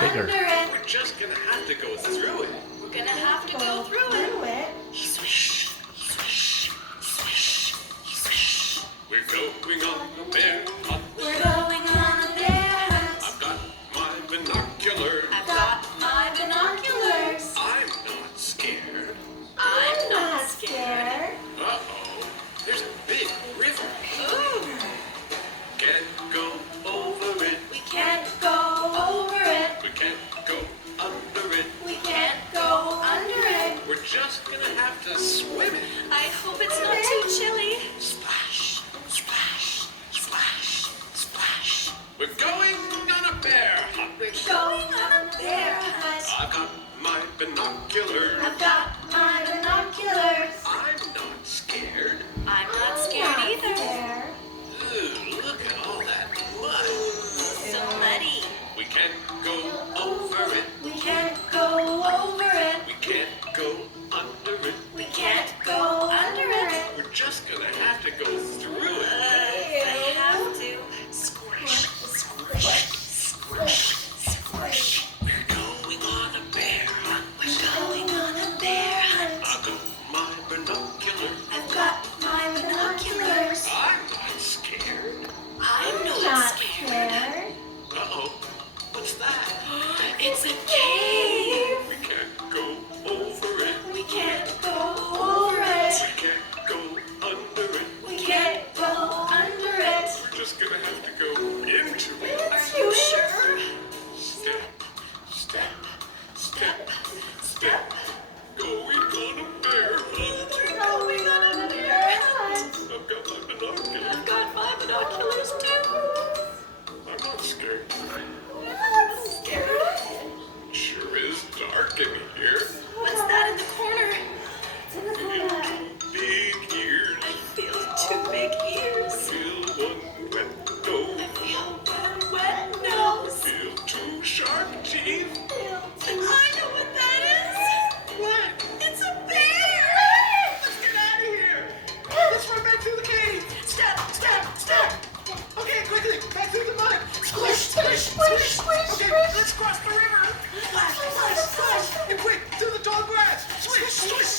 bigger. Under it. We're just gonna have to go through it. We're gonna have to go through it. Swish, swish, swish, swish. We're going on a bear hunt. We're going on a bear hunt. I've got my binoculars. I've got my binoculars. I'm not scared. I'm not scared. Uh-oh, there's a big river. Ooh, Can't go over it. we can't go over it. We can't go under it. We can't go under it. We're just gonna have to swim it. I hope it's not too chilly. Splash, splash, splash, splash. We're going on a bear hunt. We're going on a bear hunt. I've got my binoculars. I've got my binoculars. I'm not scared. I'm not scared either. Ooh, look at all that mud. So muddy. We can't go over it. We can't go over it. We can't go under it. We can't go under it. We're just gonna have to go through it. I have to. Squish, squish, squish, squish. We're going on a bear hunt. We're going on a bear hunt. I've got my binoculars. I've got my binoculars. I'm not scared. I'm not scared. Uh-oh, what's that? It's a cave. We can't go over it. We can't go over it. We can't go under it. We can't go under it. We're just gonna have to go into it. Are you sure? Step, step, step, step. Going on a bear hunt. We're going on a bear hunt. I've got my binoculars. I've got my binoculars too. I'm not scared. I'm not scared. Sure is dark in here. What's that in the corner? Two big ears. I feel two big ears. Feel one wet nose. I feel one wet nose. Feel two sharp teeth. I know what that is. What? It's a bear. Let's get out of here. Let's run back to the cave. Step, step, step. Okay, quickly, back through the mud. Squish, squish, squish, squish, Okay, squish. let's cross the river. Splash, splash, splash. And quick, through the tall grass. Swish, swish,